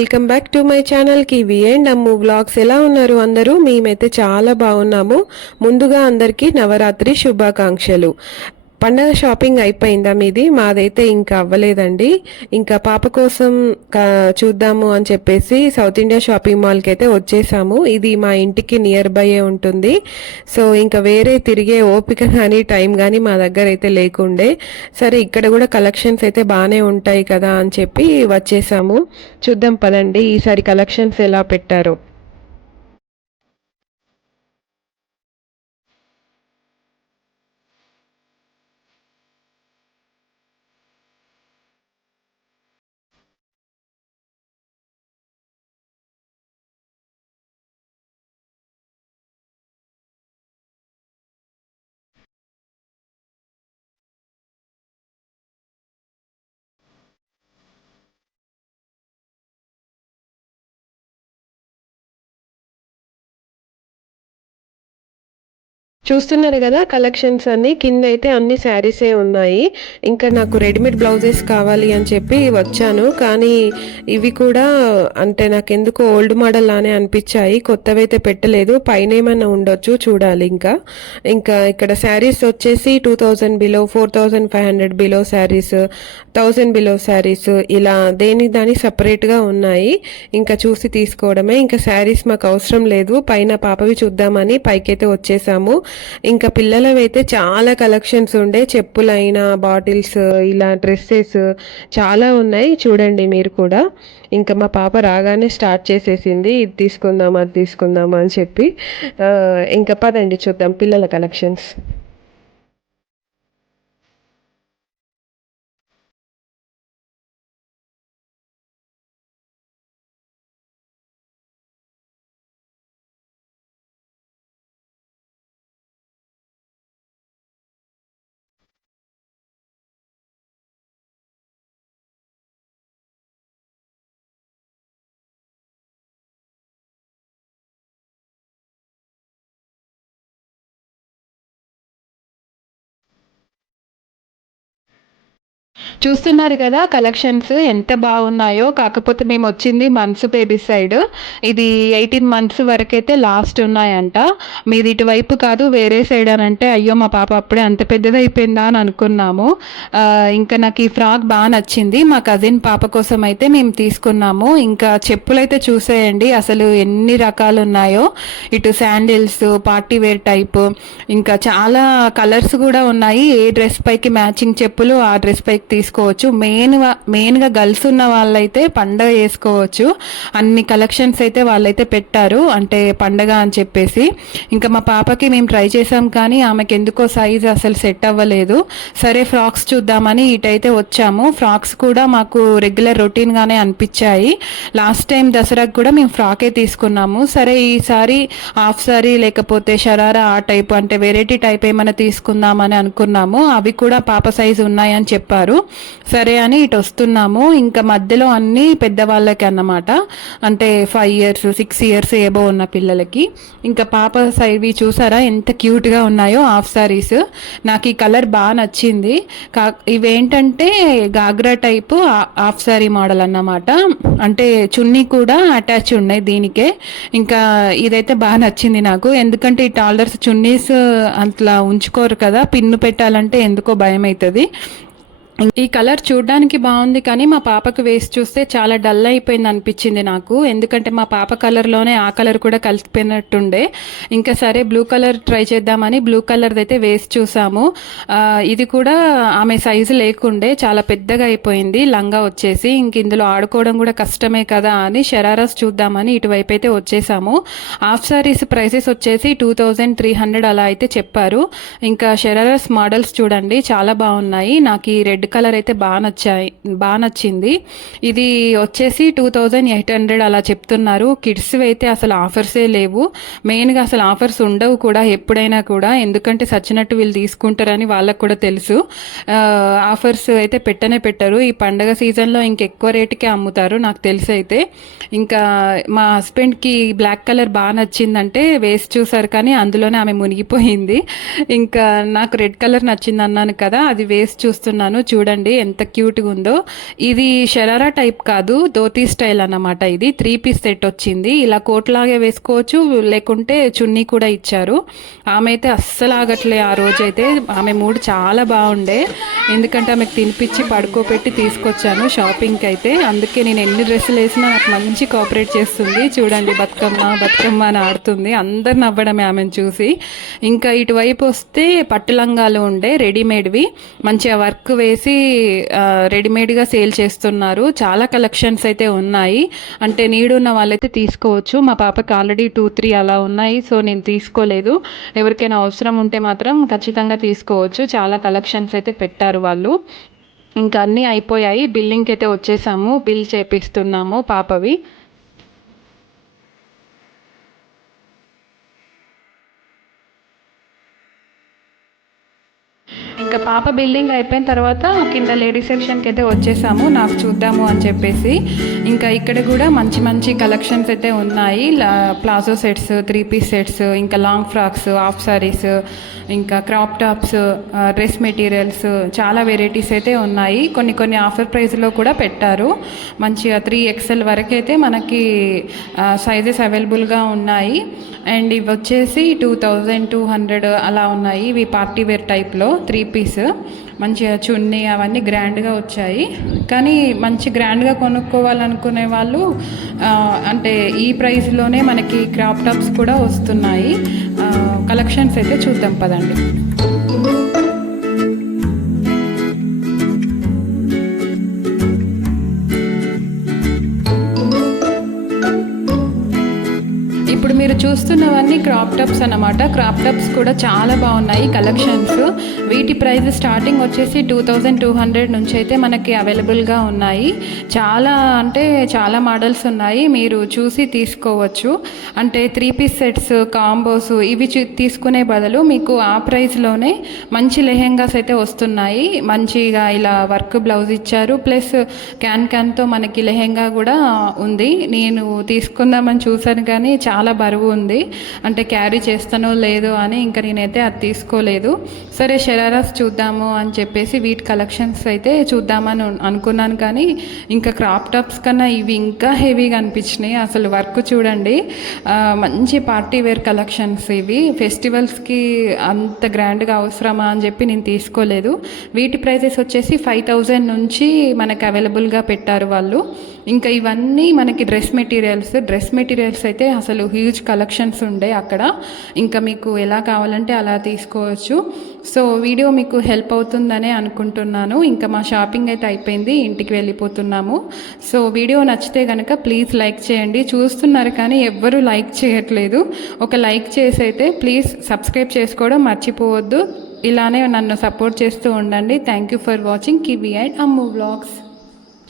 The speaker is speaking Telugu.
Welcome back to my channel kiwi and Ammu vlogs. ఎలా ఉన్నారు అందరూ? మేమైతే చాలా బాగున్నాము. ముందుగా అందరికీ నవరాత్రి శుభాకాంక్షలు. పండగ షాపింగ్ అయిపోయిందా మీది? మాదైతే ఇంకా అవ్వలేదండి. ఇంకా పాప కోసం చూద్దాము అని చెప్పేసి సౌత్ ఇండియా షాపింగ్ మాల్కి అయితే వచ్చేసాము. ఇది మా ఇంటికి నియర్ బైయే ఉంటుంది. సో ఇంకా వేరే తిరిగే ఓపిక కానీ టైం కానీ మా దగ్గర అయితే లేకుండే. సరే ఇక్కడ కూడా కలెక్షన్స్ అయితే బాగానే ఉంటాయి కదా అని చెప్పి వచ్చేసాము. చూద్దాం పదండి ఈసారి కలెక్షన్స్ ఎలా పెట్టారో. చూస్తున్నారు కదా కలెక్షన్స్ అన్ని. కింద అయితే అన్ని శారీసే ఉన్నాయి. ఇంకా నాకు రెడీమేడ్ బ్లౌజెస్ కావాలి అని చెప్పి వచ్చాను. కానీ ఇవి కూడా అంటే నాకు ఎందుకో ఓల్డ్ మోడల్ లానే అనిపించాయి. కొత్తవి అయితే పెట్టలేదు. పైన ఏమైనా ఉండొచ్చు చూడాలి. ఇంకా ఇక్కడ శారీస్ వచ్చేసి 2000 below, 4500 below saris, 1000 below saris ఇలా దాని సపరేట్గా ఉన్నాయి. ఇంకా చూసి తీసుకోవడమే. ఇంకా శారీస్ మాకు అవసరం లేదు. పైన పాపవి చూద్దామని పైకైతే వచ్చేసాము. ఇంకా పిల్లలవైతే చాలా కలెక్షన్స్ ఉండే. చెప్పులైనా, బాటిల్స్, ఇలా డ్రెస్సెస్ చాలా ఉన్నాయి. చూడండి మీరు కూడా. ఇంకా మా పాప రాగానే స్టార్ట్ చేసేసింది, ఇది తీసుకుందాం అది తీసుకుందాం అని చెప్పి. ఇంకా పదండి చూద్దాం పిల్లల కలెక్షన్స్. చూస్తున్నారు కదా కలెక్షన్స్ ఎంత బాగున్నాయో. కాకపోతే మేము వచ్చింది మంత్స్ బేబీ సైడ్. ఇది 18 మంత్స్ వరకైతే లాస్ట్ ఉన్నాయంట. మీది ఇటువైపు కాదు వేరే సైడ్ అని అంటే, అయ్యో మా పాప అప్పుడే అంత పెద్దదైపోయిందా అని అనుకున్నాము. ఇంకా నాకు ఈ ఫ్రాక్ బాగా నచ్చింది. మా కజిన్ పాప కోసం అయితే మేము తీసుకున్నాము. ఇంకా చెప్పులైతే చూసేయండి అసలు ఎన్ని రకాలు ఉన్నాయో. ఇటు శాండిల్స్, పార్టీ వేర్ టైప్, ఇంకా చాలా కలర్స్ కూడా ఉన్నాయి. ఏ డ్రెస్ పైకి మ్యాచింగ్ చెప్పులు ఆ డ్రెస్ పైకి తీసుకోవచ్చు. మెయిన్గా గర్ల్స్ ఉన్న వాళ్ళైతే పండగ వేసుకోవచ్చు. అన్ని కలెక్షన్స్ అయితే వాళ్ళైతే పెట్టారు, అంటే పండగ అని చెప్పేసి. ఇంకా మా పాపకి మేము ట్రై చేసాం కానీ ఆమెకి ఎందుకో సైజ్ అసలు సెట్ అవ్వలేదు. సరే ఫ్రాక్స్ చూద్దామని ఇటైతే వచ్చాము. ఫ్రాక్స్ కూడా మాకు రెగ్యులర్ రొటీన్గానే అనిపించాయి. లాస్ట్ టైం దసరాకు కూడా మేము ఫ్రాకే తీసుకున్నాము. సరే ఈసారి హాఫ్ సారీ లేకపోతే షరారా ఆ టైప్ అంటే వెరైటీ టైప్ ఏమైనా తీసుకుందామని అనుకున్నాము. అవి కూడా పాప సైజు ఉన్నాయని చెప్పారు. సరే అని ఇటు వస్తున్నాము. ఇంకా మధ్యలో అన్ని పెద్దవాళ్ళకి అన్నమాట, అంటే 5 years 6 years ఏబో ఉన్న పిల్లలకి. ఇంకా పాప సైవి చూసారా ఎంత క్యూట్గా ఉన్నాయో హాఫ్ సారీస్. నాకు ఈ కలర్ బాగా నచ్చింది. ఇవేంటంటే ghagra type half sari model అన్నమాట. అంటే చున్నీ కూడా అటాచ్ ఉన్నాయి దీనికే. ఇంకా ఇదైతే బాగా నచ్చింది నాకు. ఎందుకంటే ఈ టాలర్స్ చున్నీస్ అట్లా ఉంచుకోరు కదా, పిన్ను పెట్టాలంటే ఎందుకో భయం అవుతుంది. ఈ కలర్ చూడడానికి బాగుంది కానీ మా పాపకు వేసి చూస్తే చాలా డల్ అయిపోయింది అనిపించింది నాకు. ఎందుకంటే మా పాప కలర్లోనే ఆ కలర్ కూడా కలిసిపోయినట్టుండే. ఇంకా సరే బ్లూ కలర్ ట్రై చేద్దామని బ్లూ కలర్ది అయితే వేసి చూసాము. ఇది కూడా ఆమె సైజు లేకుండే, చాలా పెద్దగా అయిపోయింది లంగా వచ్చేసి. ఇంక ఇందులో ఆడుకోవడం కూడా కష్టమే కదా అని షరారాస్ చూద్దామని ఇటువైపు అయితే వచ్చేసాము. హాఫ్ సారీస్ ప్రైసెస్ వచ్చేసి 2300 అలా అయితే చెప్పారు. ఇంకా షరారాస్ మోడల్స్ చూడండి చాలా బాగున్నాయి. నాకు ఈ రెడ్ కలర్ అయితే బాగా నచ్చింది. ఇది వచ్చేసి 2800 అలా చెప్తున్నారు. కిడ్స్ అయితే అసలు ఆఫర్సే లేవు. మెయిన్గా అసలు ఆఫర్స్ ఉండవు కూడా ఎప్పుడైనా కూడా, ఎందుకంటే సచ్చినట్టు వీళ్ళు తీసుకుంటారని వాళ్ళకు కూడా తెలుసు. ఆఫర్స్ అయితే పెట్టరు. ఈ పండగ సీజన్లో ఇంకెక్కువ రేటుకే అమ్ముతారు నాకు తెలిసి అయితే. ఇంకా మా హస్బెండ్కి బ్లాక్ కలర్ బాగా నచ్చిందంటే వేసి చూసారు కానీ అందులోనే ఆమె మునిగిపోయింది. ఇంకా నాకు రెడ్ కలర్ నచ్చింది అన్నాను కదా, అది వేసి చూస్తున్నాను. చూడండి ఎంత క్యూట్గా ఉందో. ఇది షరారా టైప్ కాదు, ధోతీ స్టైల్ అన్నమాట. ఇది 3 పీస్ సెట్ వచ్చింది. ఇలా కోట్లాగే వేసుకోవచ్చు, లేకుంటే చున్నీ కూడా ఇచ్చారు. ఆమె అయితే అస్సలు ఆగట్లే ఆ రోజైతే. ఆమె మూడు చాలా బాగుండే, ఎందుకంటే ఆమెకు తినిపించి పడుకోబెట్టి తీసుకొచ్చాను షాపింగ్కి అయితే. అందుకే నేను ఎన్ని డ్రెస్సులు వేసినా నాకు మంచి కోఆపరేట్ చేస్తుంది. చూడండి, బతుకమ్మ బతుకమ్మ అని ఆడుతుంది. అందరు నవ్వడమే ఆమెను చూసి. ఇంకా ఇటువైపు వస్తే పట్టు లంగాలు ఉండే రెడీమేడ్వి, మంచిగా వర్క్ వేసి రెడీమేడ్గా సేల్ చేస్తున్నారు. చాలా కలెక్షన్స్ అయితే ఉన్నాయి, అంటే నీడున్న వాళ్ళైతే తీసుకోవచ్చు. మా పాపకి ఆల్రెడీ 2-3 అలా ఉన్నాయి, సో నేను తీసుకోలేదు. ఎవరికైనా అవసరం ఉంటే మాత్రం ఖచ్చితంగా తీసుకోవచ్చు. చాలా కలెక్షన్స్ అయితే పెట్టారు వాళ్ళు. ఇంకా అన్నీ అయిపోయాయి, బిల్లింగ్కి అయితే వచ్చేసాము. బిల్ చేపిస్తున్నాము పాపవి. ఇంకా పాప బిల్డింగ్ అయిపోయిన తర్వాత కింద లేడీ సెక్షన్కి అయితే వచ్చేసాము, నాకు చూద్దాము అని చెప్పేసి. ఇంకా ఇక్కడ కూడా మంచి మంచి కలెక్షన్స్ అయితే ఉన్నాయి. ప్లాజో సెట్స్, 3 పీస్ సెట్స్, ఇంకా లాంగ్ ఫ్రాక్స్, హాఫ్ సారీస్, ఇంకా క్రాప్ టాప్స్, డ్రెస్ మెటీరియల్స్, చాలా వెరైటీస్ అయితే ఉన్నాయి. కొన్ని కొన్ని ఆఫర్ ప్రైస్లో కూడా పెట్టారు. మంచిగా 3XL వరకు అయితే మనకి సైజెస్ అవైలబుల్గా ఉన్నాయి. అండ్ ఇవి వచ్చేసి 2200 అలా ఉన్నాయి. ఇవి పార్టీ వేర్ టైప్లో 3 పీస్, మంచిగా చున్నీ అవన్నీ గ్రాండ్గా వచ్చాయి. కానీ మంచి గ్రాండ్గా కొనుక్కోవాలనుకునే వాళ్ళు అంటే ఈ ప్రైస్లోనే మనకి క్రాప్ టాప్స్ కూడా వస్తున్నాయి. కలెక్షన్స్ అయితే చూద్దాం పదండి. ఇప్పుడు మీరు చూస్తున్నవన్నీ క్రాప్ టాప్స్ అన్నమాట. క్రాప్ టాప్స్ కూడా చాలా బాగున్నాయి కలెక్షన్స్. వీటి ప్రైస్ స్టార్టింగ్ వచ్చేసి 2200 నుంచి అయితే మనకి అవైలబుల్గా ఉన్నాయి. చాలా అంటే చాలా మోడల్స్ ఉన్నాయి, మీరు చూసి తీసుకోవచ్చు. అంటే 3 పీస్ సెట్స్, కాంబోస్ ఇవి తీసుకునే బదులు మీకు ఆ ప్రైస్లోనే మంచి లెహెంగాస్ అయితే వస్తున్నాయి. మంచిగా ఇలా వర్క్ బ్లౌజ్ ఇచ్చారు, ప్లస్ క్యాన్తో మనకి లెహెంగా కూడా ఉంది. నేను తీసుకుందామని చూసాను కానీ చాలా బరువు ఉంది, అంటే క్యారీ చేస్తానో లేదో అని ఇంకా నేనైతే అది తీసుకోలేదు. సరే షరారాస్ చూద్దాము అని చెప్పేసి వీటి కలెక్షన్స్ అయితే చూద్దామని అనుకున్నాను. కానీ ఇంకా క్రాప్ టాప్స్ కన్నా ఇవి ఇంకా హెవీగా అనిపించినాయి. అసలు వర్క్ చూడండి, మంచి పార్టీ వేర్ కలెక్షన్స్ ఇవి. ఫెస్టివల్స్కి అంత గ్రాండ్గా అవసరమా అని చెప్పి నేను తీసుకోలేదు. వీటి ప్రైజెస్ వచ్చేసి 5000 నుంచి మనకు అవైలబుల్గా పెట్టారు వాళ్ళు. ఇంకా ఇవన్నీ మనకి డ్రెస్ మెటీరియల్స్ అయితే అసలు హ్యూజ్ కలెక్షన్స్ ఉండే అక్కడ. ఇంకా మీకు ఎలా కావాలంటే అలా తీసుకోవచ్చు. సో వీడియో మీకు హెల్ప్ అవుతుందనే అనుకుంటున్నాను. ఇంకా మా షాపింగ్ అయితే అయిపోయింది, ఇంటికి వెళ్ళిపోతున్నాము. సో వీడియో నచ్చితే కనుక ప్లీజ్ లైక్ చేయండి. చూస్తున్నారు కానీ ఎవ్వరూ లైక్ చేయట్లేదు. ఒక లైక్ చేసి అయితే ప్లీజ్ సబ్స్క్రైబ్ చేసుకోవడం మర్చిపోవద్దు. ఇలానే నన్ను సపోర్ట్ చేస్తూ ఉండండి. Thank you for watching kiwi and Ammu vlogs.